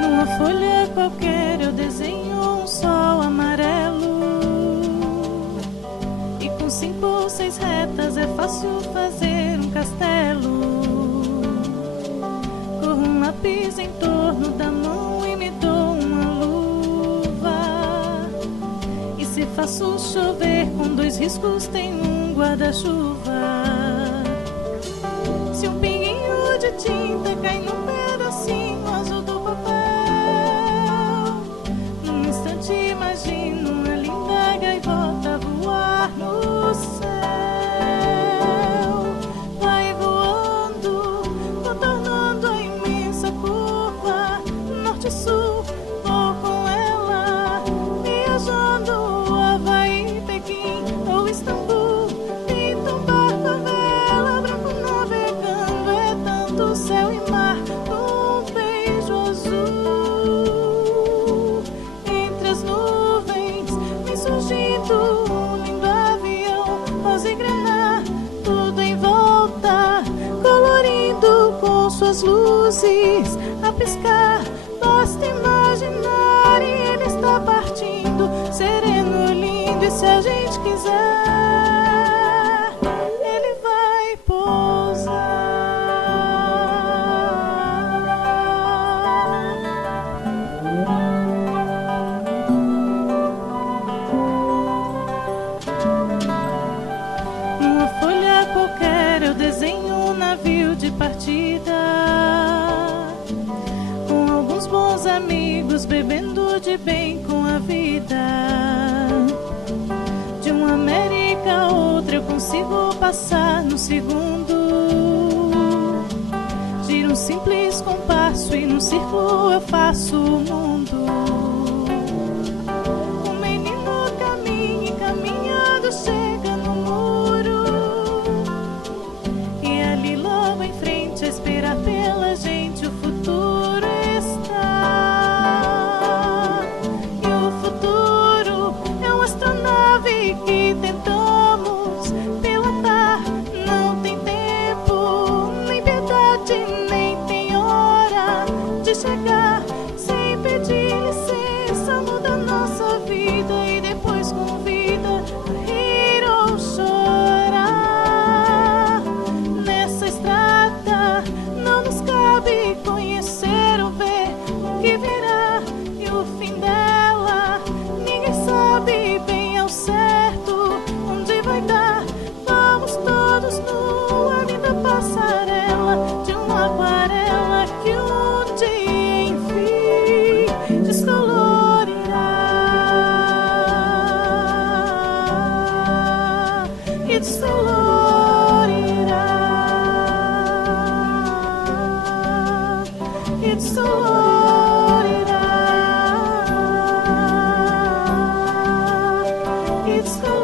Numa folha qualquer eu desenho um sol amarelo, e com 5 ou 6 retas é fácil fazer um castelo. Corro um lápis em torno da mão e me dou uma luva, e se faço chover com 2 riscos tem um guarda-chuva. Se um pinguinho de tinta cai num pedacinho azul do papel, num instante imagino uma linda gaivota voar no céu. Vai voando, contornando a imensa curva norte-sul, vou com ela, viajando Havaí, Pequim ou Istambul. Pinta um barco à vela, branco navegando, é tanto céu e mar num beijo azul. Entre as nuvens vem surgindo um lindo avião, rosa e grená, tudo em volta, colorindo com suas luzes a piscar. Basta imaginar e ele está partindo, sereno, lindo, e se a gente quiser, ele vai pousar. Numa folha qualquer eu desenho um navio de partida, com alguns bons amigos bebendo de bem com a vida. De uma América a outra eu consigo passar num segundo. Giro um simples compasso e num círculo eu faço o mundo. Um menino caminha e caminhando chega no muro, e ali logo em frente a esperar pela gente o futuro está. E o futuro é uma astronave que tentamos pilotar. Não tem tempo, nem piedade, nem tem hora de chegar. Sem pedir licença muda nossa vida e depois convida a rir ou chorar. Nessa estrada não nos cabe conhecer ou ver o que virá, e o fim dela ninguém sabe bem ao certo onde vai dar. Vamos todos numa linda passarela de uma aquarela que um dia enfim descolorirá e descolorirá e descolorirá e descolorirá.